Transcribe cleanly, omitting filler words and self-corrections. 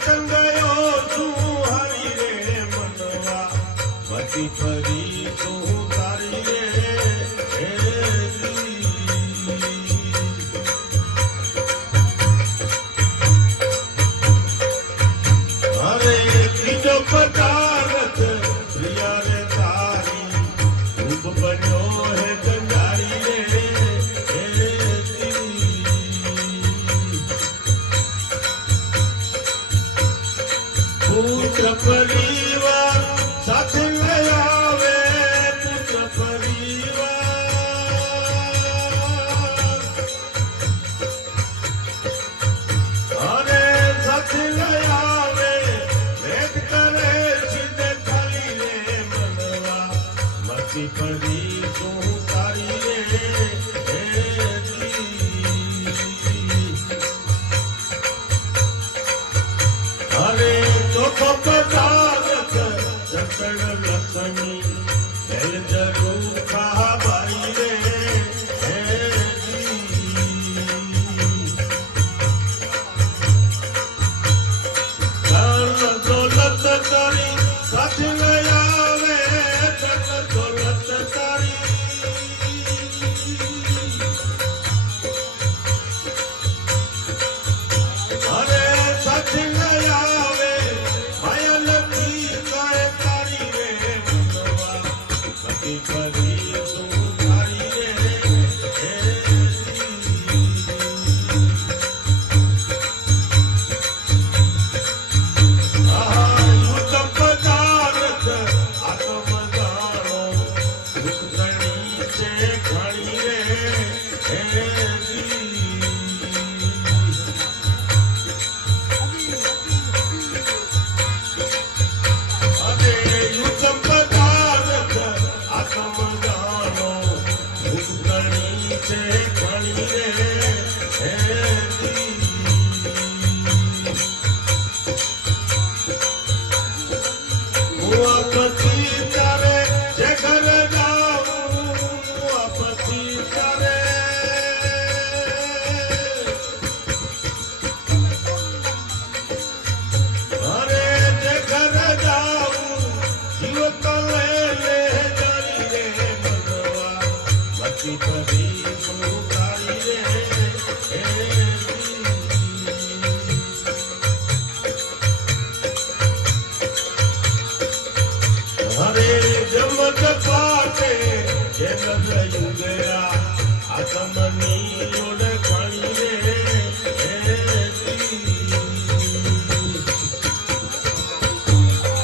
વતન ગયો છું હરી રે મનવા વતી ફરી છું તારી રે અરે ત્રીજો પદાર્થ પ્રિયા રે તારી રૂપ બન્યો હે ગંગારી રે પુત્ર પરિવાર સાથે લઈ આવે પુત્ર પરિવાર અરે સાથે લઈ આવે વેદ કરે સીધે ખાલી રે મનવા મતી પડી શું તારી રે અરે ચોખ્ખો પદાર્થ જસણ લસણી તેલ જરૂર ખાવારી રે ધન દોલત તારી સાથે લઈ આવે ધન દોલત તારી અરે સાથે લઈ આવે માયા નથી કાય તારી રે મનવા મતી ફરી શું તારી રે ફરી